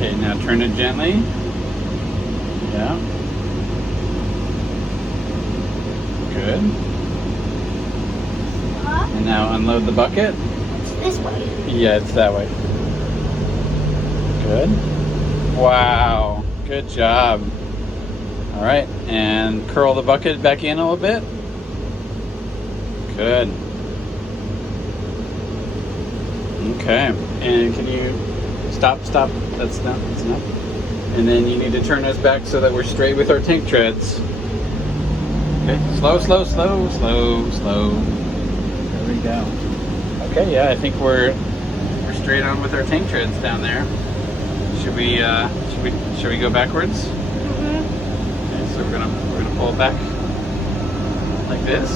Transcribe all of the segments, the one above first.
Okay, now turn it gently. Yeah. Good. And now unload the bucket. It's this way. Yeah, it's that way. Good. Wow. Good job. All right, and curl the bucket back in a little bit. Good. Okay, and can you stop? That's enough. And then you need to turn us back so that we're straight with our tank treads. Okay, slow. There we go. Okay, yeah, I think we're straight on with our tank treads down there. Should we go backwards? Mm-hmm. Okay, so we're gonna pull it back like this.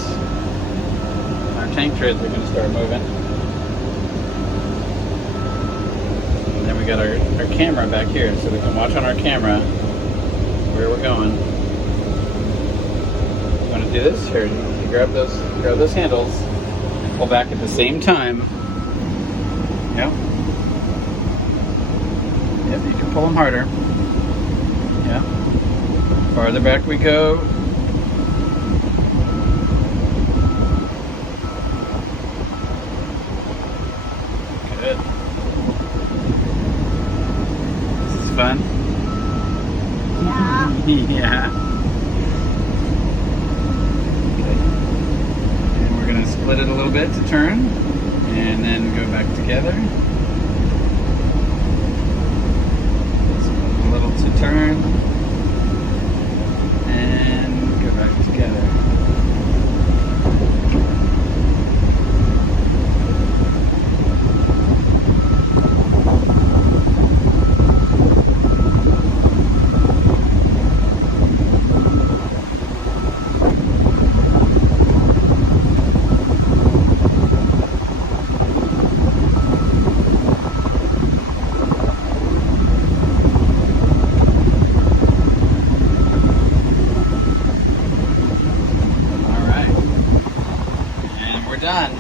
Our tank treads are gonna start moving. And then we got our camera back here, so we can watch on our camera where we're going. You wanna do this? Here, you grab those handles and pull back at the same time. Yep. Yep, you can pull them harder. Yeah. Farther back we go. Good. This is fun. Yeah. Yeah. Okay. And we're gonna split it a little bit to turn, and then go back together. A little to turn, and go back together. Done.